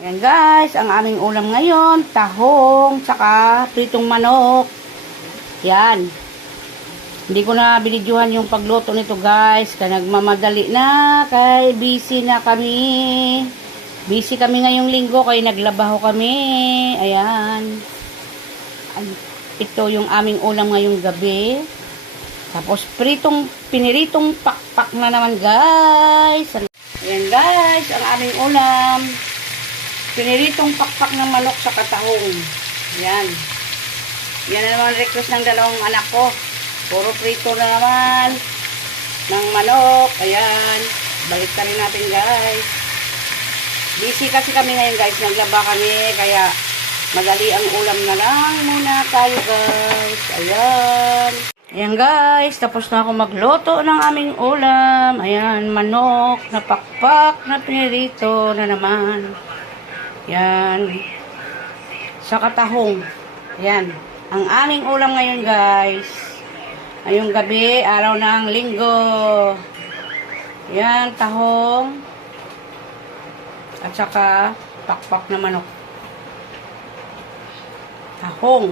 Ayan guys, ang aming ulam ngayon, tahong, tsaka pritong manok. Yan. Hindi ko na binidyohan yung pagluto nito guys, kaya nagmamadali na, kay busy na kami. Busy kami ngayong linggo, kaya naglabaho kami. Ayan. Ito yung aming ulam ngayong gabi. Tapos piniritong pakpak na naman guys. Ayan guys, ang aming ulam. Piniritong pakpak ng manok sa katahong. Yan. Yan na naman request ng dalawang anak ko. Puro prito na naman ng manok. Ayan. Balik ka rin natin guys. Busy kasi kami ngayon guys. Naglaba kami. Kaya madali ang ulam na lang muna tayo guys. Ayan. Ayan guys. Tapos na ako magluto ng aming ulam. Ayan. Manok na pakpak na pinirito na naman. Yan. Sa katahong. Yan. Ang aming ulam ngayon guys. Ngayong gabi, araw ng linggo. Yan, tahong. At saka pakpak na manok. Tahong.